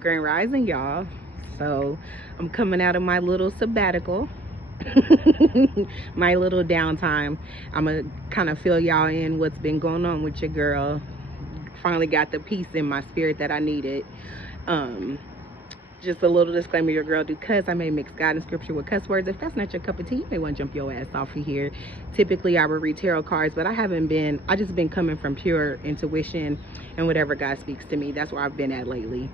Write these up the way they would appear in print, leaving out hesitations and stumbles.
Grand Rising, y'all. So I'm coming out of my little sabbatical, my little downtime. I'm gonna kind of fill y'all in what's been going on with your girl. Finally got the peace in my spirit that I needed. Um, just a little disclaimer, your girl do cuss. I may mix God and scripture with cuss words. If that's not your cup of tea, you may want to jump your ass off of here. Typically I would read tarot cards, but I just been coming from pure intuition and whatever God speaks to me. That's where I've been at lately.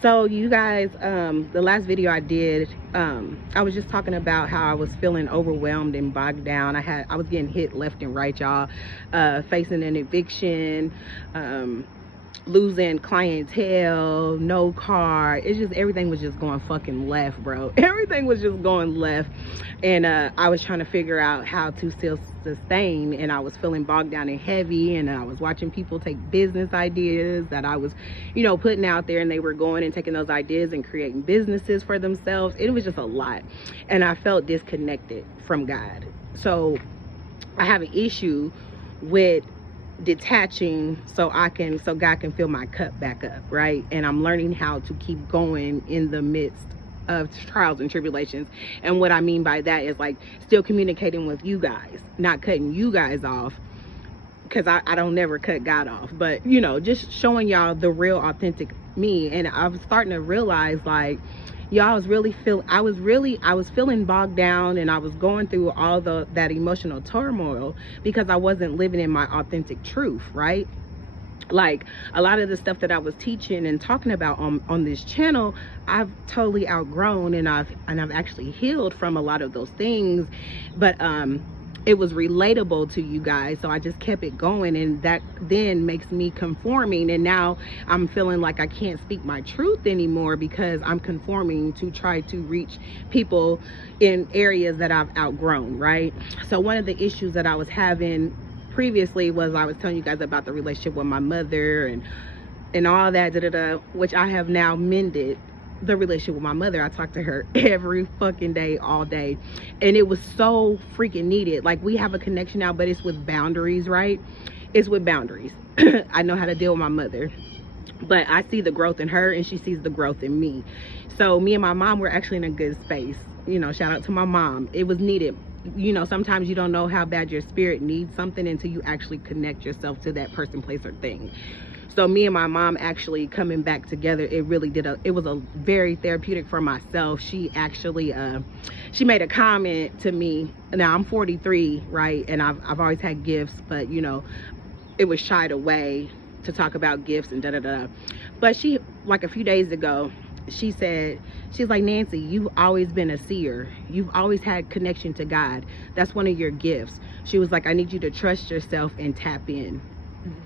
So you guys, the last video I did, I was just talking about how I was feeling overwhelmed and bogged down. I was getting hit left and right, y'all, facing an eviction, losing clientele, no car. It's just, everything was just going fucking left, bro. Everything was just going left. And I was trying to figure out how to still sustain, and I was feeling bogged down and heavy, and I was watching people take business ideas that I was, putting out there, and they were going and taking those ideas and creating businesses for themselves. It was just a lot, and I felt disconnected from God. So I have an issue with detaching so God can fill my cup back up, right? And I'm learning how to keep going in the midst of trials and tribulations. And what I mean by that is like still communicating with you guys, not cutting you guys off, because I don't never cut God off, but just showing y'all the real authentic me. And I was starting to realize, like, y'all, I was feeling bogged down, and I was going through all that emotional turmoil because I wasn't living in my authentic truth, right? Like a lot of the stuff that I was teaching and talking about on this channel, I've totally outgrown, and I've actually healed from a lot of those things, but it was relatable to you guys, so I just kept it going, and that then makes me conforming. And now I'm feeling like I can't speak my truth anymore because I'm conforming to try to reach people in areas that I've outgrown, right? So one of the issues that I was having previously was, I was telling you guys about the relationship with my mother and all that, which I have now mended. The relationship with my mother, I talk to her every fucking day, all day, and it was so freaking needed. Like, we have a connection now, but it's with boundaries, right? It's with boundaries. I know how to deal with my mother, but I see the growth in her, and she sees the growth in me. So me and my mom were actually in a good space. Shout out to my mom. It was needed. Sometimes you don't know how bad your spirit needs something until you actually connect yourself to that person, place, or thing. So me and my mom actually coming back together, it really it was a very therapeutic for myself. She actually, she made a comment to me. Now I'm 43, right? And I've always had gifts, but it was shied away to talk about gifts and da-da-da. But she, like a few days ago, she's like, Nancy, you've always been a seer. You've always had connection to God. That's one of your gifts. She was like, I need you to trust yourself and tap in.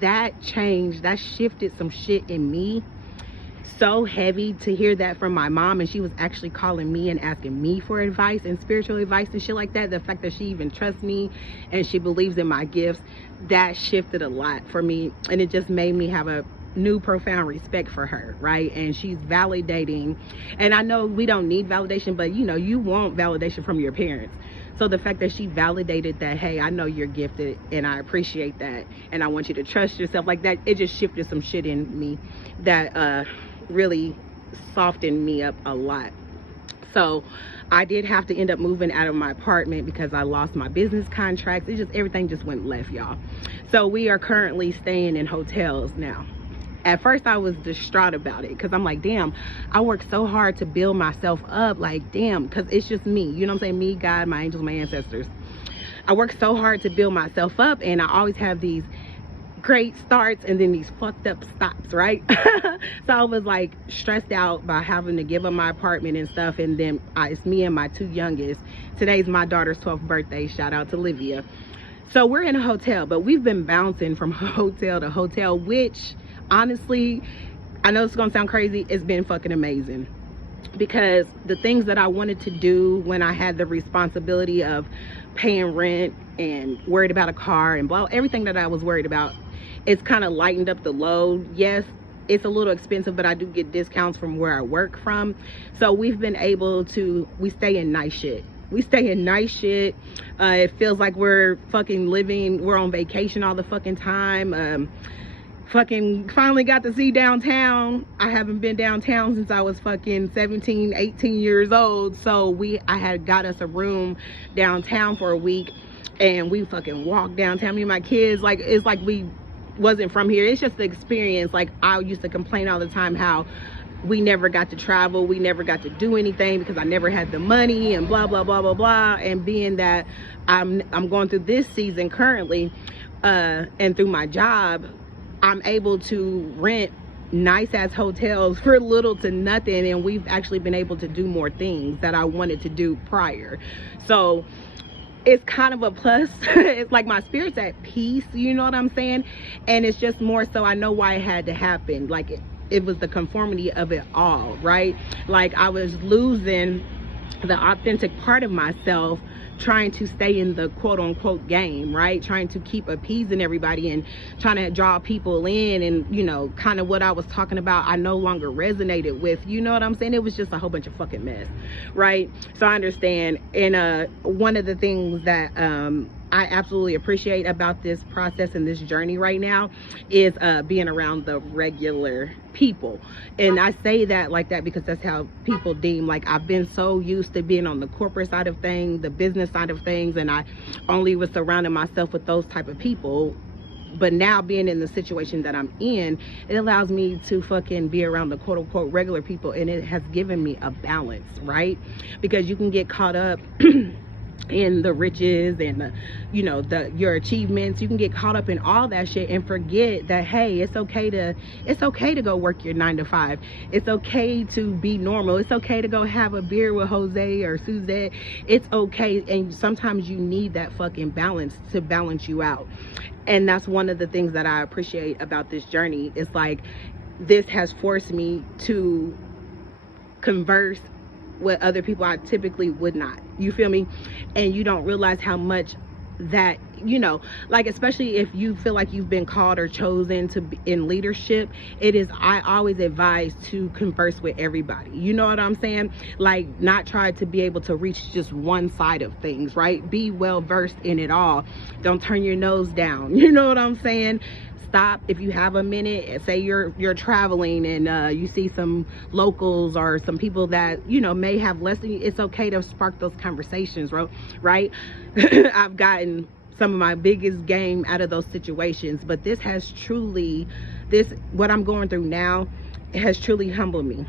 That changed, that shifted some shit in me so heavy to hear that from my mom. And she was actually calling me and asking me for advice and spiritual advice and shit like that. The fact that she even trusts me and she believes in my gifts, that shifted a lot for me, and it just made me have a new profound respect for her, right? And she's validating, and I know we don't need validation, but you want validation from your parents. So the fact that she validated that, hey, I know you're gifted and I appreciate that, and I want you to trust yourself, like that, it just shifted some shit in me that really softened me up a lot. So I did have to end up moving out of my apartment because I lost my business contracts. Everything just went left, y'all. So we are currently staying in hotels now. At first I was distraught about it because I'm like, damn, I worked so hard to build myself up, like, damn, because it's just me, you know what I'm saying? Me, God, my angels, my ancestors. I worked so hard to build myself up, and I always have these great starts and then these fucked up stops, right? So I was like stressed out by having to give up my apartment and stuff, and then it's me and my two youngest. Today's my daughter's 12th birthday, shout out to Livia. So we're in a hotel, but we've been bouncing from hotel to hotel, which honestly, I know it's gonna sound crazy, it's been fucking amazing, because the things that I wanted to do when I had the responsibility of paying rent and worried about a car and blah, everything that I was worried about, it's kind of lightened up the load. Yes, it's a little expensive, but I do get discounts from where I work from. So we've been able to, we stay in nice shit. We stay in nice shit. It feels like we're fucking living, we're on vacation all the fucking time. fucking finally got to see downtown. I haven't been downtown since I was fucking 17, 18 years old. So I had got us a room downtown for a week, and we fucking walked downtown, me and my kids. Like, it's like we wasn't from here. It's just the experience. Like, I used to complain all the time how we never got to travel, we never got to do anything because I never had the money and blah blah blah blah blah. And being that I'm going through this season currently, and through my job, I'm able to rent nice ass hotels for little to nothing, and we've actually been able to do more things that I wanted to do prior. So it's kind of a plus. It's like my spirit's at peace, you know what I'm saying? And it's just more so I know why it had to happen. Like, it was the conformity of it all, right? Like, I was losing the authentic part of myself, trying to stay in the quote-unquote game, right? Trying to keep appeasing everybody and trying to draw people in, and, you know, kind of what I was talking about I no longer resonated with, you know what I'm saying? It was just a whole bunch of fucking mess, right? So I understand. And one of the things that I absolutely appreciate about this process and this journey right now is being around the regular people. And I say that like that because that's how people deem. Like, I've been so used to being on the corporate side of things, the business side of things, and I only was surrounding myself with those type of people. But now, being in the situation that I'm in, it allows me to fucking be around the quote-unquote regular people, and it has given me a balance, right? Because you can get caught up in the riches and the, you know, your achievements. You can get caught up in all that shit and forget that, hey, it's okay to go work your 9 to 5. It's okay to be normal. It's okay to go have a beer with Jose or Suzette. It's okay. And sometimes you need that fucking balance to balance you out. And that's one of the things that I appreciate about this journey. It's like, this has forced me to converse with other people I typically would not. You feel me? And you don't realize how much that, you know, like, especially if you feel like you've been called or chosen to be in leadership, I always advise to converse with everybody. You know what I'm saying? Like, not try to be able to reach just one side of things, right? Be well versed in it all. Don't turn your nose down. You know what I'm saying? Stop if you have a minute. Say you're traveling and you see some locals or some people that, you know, may have less than you. It's okay to spark those conversations, right? I've gotten some of my biggest game out of those situations, but this has truly, what I'm going through now, it has truly humbled me.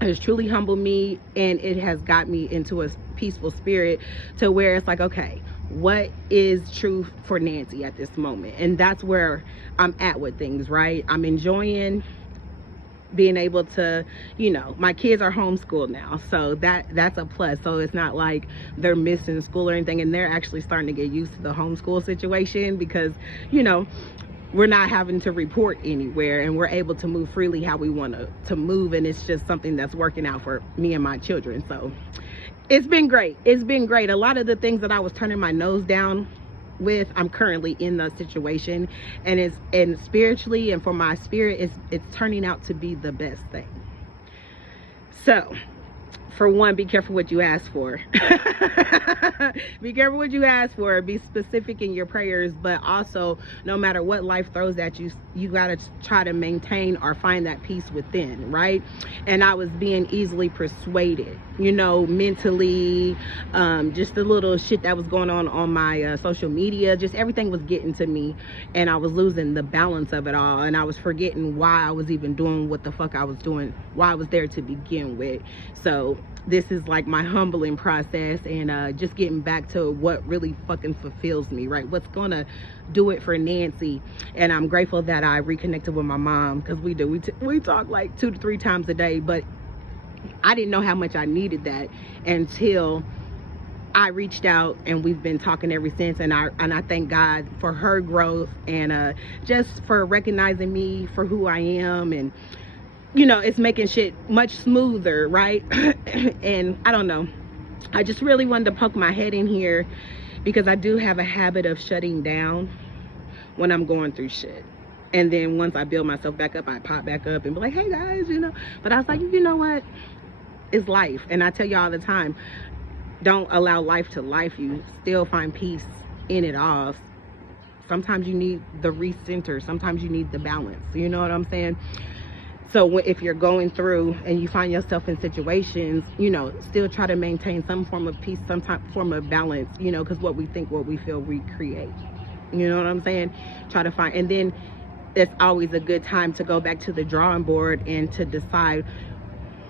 It has truly humbled me, and it has got me into a peaceful spirit to where it's like, okay, what is true for Nancy at this moment? And that's where I'm at with things, right? I'm enjoying being able to, you know, my kids are homeschooled now, so that's a plus. So it's not like they're missing school or anything, and they're actually starting to get used to the homeschool situation because, you know, we're not having to report anywhere, and we're able to move freely how we want to move, and it's just something that's working out for me and my children. So it's been great. It's been great. A lot of the things that I was turning my nose down with, I'm currently in the situation, and spiritually and for my spirit, it's turning out to be the best thing. So, for one, be careful what you ask for. Be careful what you ask for. Be specific in your prayers, but also, no matter what life throws at you, you gotta try to maintain or find that peace within, right? And I was being easily persuaded, you know, mentally, just the little shit that was going on my social media, just everything was getting to me, and I was losing the balance of it all, and I was forgetting why I was even doing what the fuck I was doing, why I was there to begin with. So this is like my humbling process, and just getting back to what really fucking fulfills me, right? What's gonna do it for Nancy. And I'm grateful that I reconnected with my mom, because we talk like 2 to 3 times a day, but I didn't know how much I needed that until I reached out, and we've been talking ever since. And I thank God for her growth, and just for recognizing me for who I am, and you know, it's making shit much smoother, right? And I don't know, I just really wanted to poke my head in here because I do have a habit of shutting down when I'm going through shit. And then once I build myself back up, I pop back up and be like, hey guys, you know. But I was like, you know what? It's life. And I tell you all the time, don't allow life to life you. Still find peace in it all. Sometimes you need the recenter. Sometimes you need the balance. You know what I'm saying? So if you're going through and you find yourself in situations, you know, still try to maintain some form of peace, some form of balance, you know, because what we think, what we feel, we create. You know what I'm saying? Try to find, and then it's always a good time to go back to the drawing board and to decide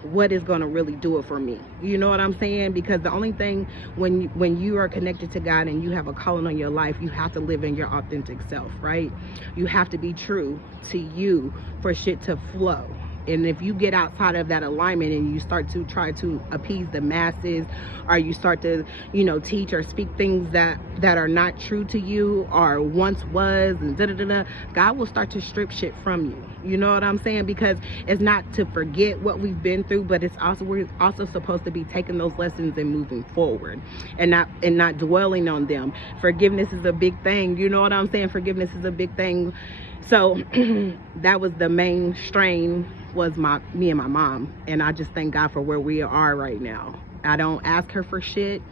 what is going to really do it for me. You know what I'm saying? Because the only thing, when you are connected to God and you have a calling on your life, you have to live in your authentic self, right? You have to be true to you for shit to flow. And if you get outside of that alignment and you start to try to appease the masses, or you start to, you know, teach or speak things that are not true to you or once was, and God will start to strip shit from you. You know what I'm saying? Because it's not to forget what we've been through, but it's also, we're also supposed to be taking those lessons and moving forward, and not dwelling on them. Forgiveness is a big thing. You know what I'm saying? Forgiveness is a big thing. So that was the main strain, was me and my mom. And I just thank God for where we are right now. I don't ask her for shit.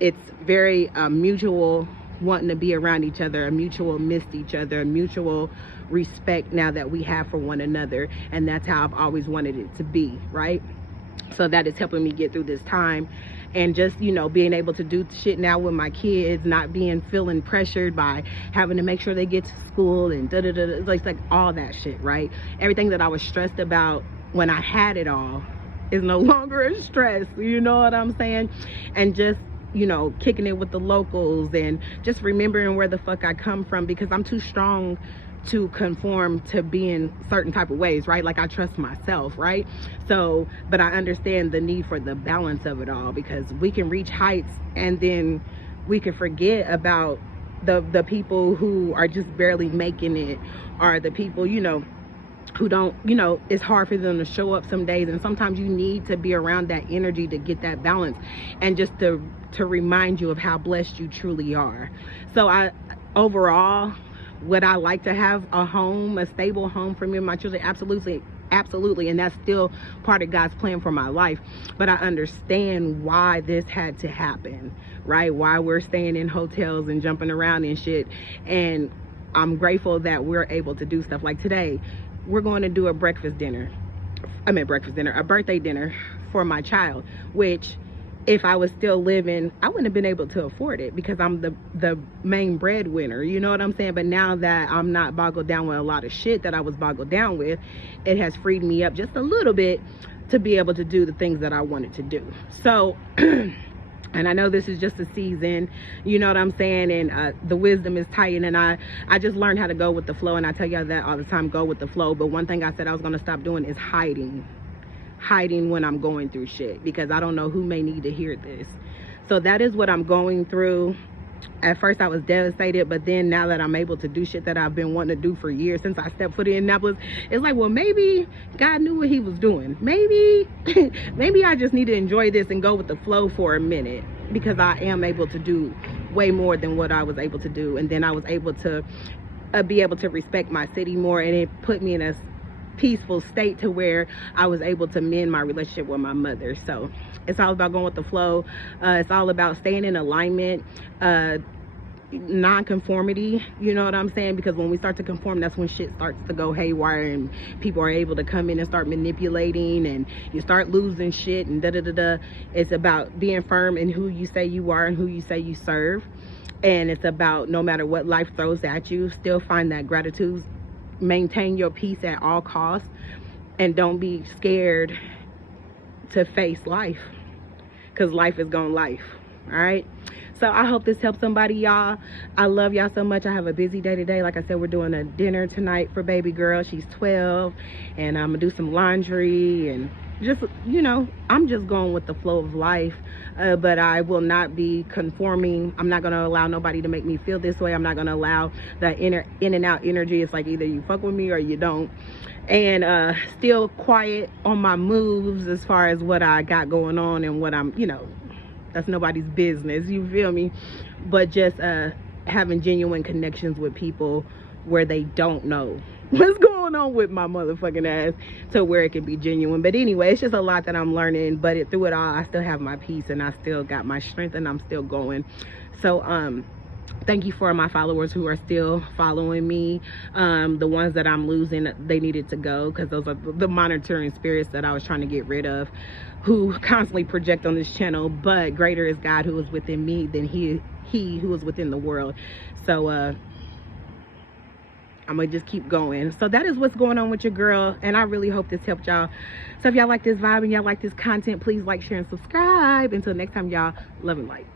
It's very mutual wanting to be around each other, a mutual miss each other, a mutual respect now that we have for one another. And that's how I've always wanted it to be, right? So that is helping me get through this time. And just, you know, being able to do shit now with my kids, not feeling pressured by having to make sure they get to school and like all that shit, right? Everything that I was stressed about when I had it all is no longer a stress. You know what I'm saying? And just, you know, kicking it with the locals and just remembering where the fuck I come from, because I'm too strong to conform to being certain type of ways, right? Like I trust myself, right? So, but I understand the need for the balance of it all, because we can reach heights and then we can forget about the people who are just barely making it, or the people, you know, who don't, you know, it's hard for them to show up some days. And sometimes you need to be around that energy to get that balance, and just to remind you of how blessed you truly are. So overall, would I like to have a home, a stable home for me and my children? Absolutely. And that's still part of God's plan for my life. But I understand why this had to happen, right? Why we're staying in hotels and jumping around and shit. And I'm grateful that we're able to do stuff like today. We're going to do a birthday dinner for my child, which, if I was still living, I wouldn't have been able to afford it, because I'm the main breadwinner. You know what I'm saying? But now that I'm not boggled down with a lot of shit that I was boggled down with, it has freed me up just a little bit to be able to do the things that I wanted to do. So, and I know this is just a season, you know what I'm saying? And the wisdom is tight, and I just learned how to go with the flow. And I tell y'all that all the time, go with the flow. But one thing I said I was going to stop doing is hiding when I'm going through shit, because I don't know who may need to hear this. So that is what I'm going through. At first I was devastated, but then now that I'm able to do shit that I've been wanting to do for years since I stepped foot in Indianapolis, it's like, well, maybe God knew what he was doing. Maybe maybe I just need to enjoy this and go with the flow for a minute, because I am able to do way more than what I was able to do. And then I was able to be able to respect my city more, and it put me in a peaceful state to where I was able to mend my relationship with my mother. So it's all about going with the flow. It's all about staying in alignment, non-conformity, you know what I'm saying? Because when we start to conform, that's when shit starts to go haywire, and people are able to come in and start manipulating, and you start losing shit, and It's about being firm in who you say you are and who you say you serve. And it's about, no matter what life throws at you, still find that gratitude. Maintain your peace at all costs, and don't be scared to face life, because life is gonna life. All right, so I hope this helps somebody, y'all. I love y'all so much. I have a busy day today. Like I said, we're doing a dinner tonight for baby girl. She's 12, and I'm gonna do some laundry, and just, you know, I'm just going with the flow of life. But I will not be conforming. I'm not going to allow nobody to make me feel this way. I'm not going to allow that in and out energy. It's like either you fuck with me or you don't. And still quiet on my moves as far as what I got going on and what I'm, you know, that's nobody's business. You feel me? But just having genuine connections with people where they don't know what's going on with my motherfucking ass, to where it can be genuine. But anyway, it's just a lot that I'm learning, but through it all, I still have my peace, and I still got my strength, and I'm still going. So thank you for my followers who are still following me. The ones that I'm losing, they needed to go, because those are the monitoring spirits that I was trying to get rid of, who constantly project on this channel. But greater is God who is within me than he who is within the world. So I'm gonna just keep going. So that is what's going on with your girl, and I really hope this helped y'all. So if y'all like this vibe and y'all like this content, please like, share, and subscribe. Until next time, y'all, love and light.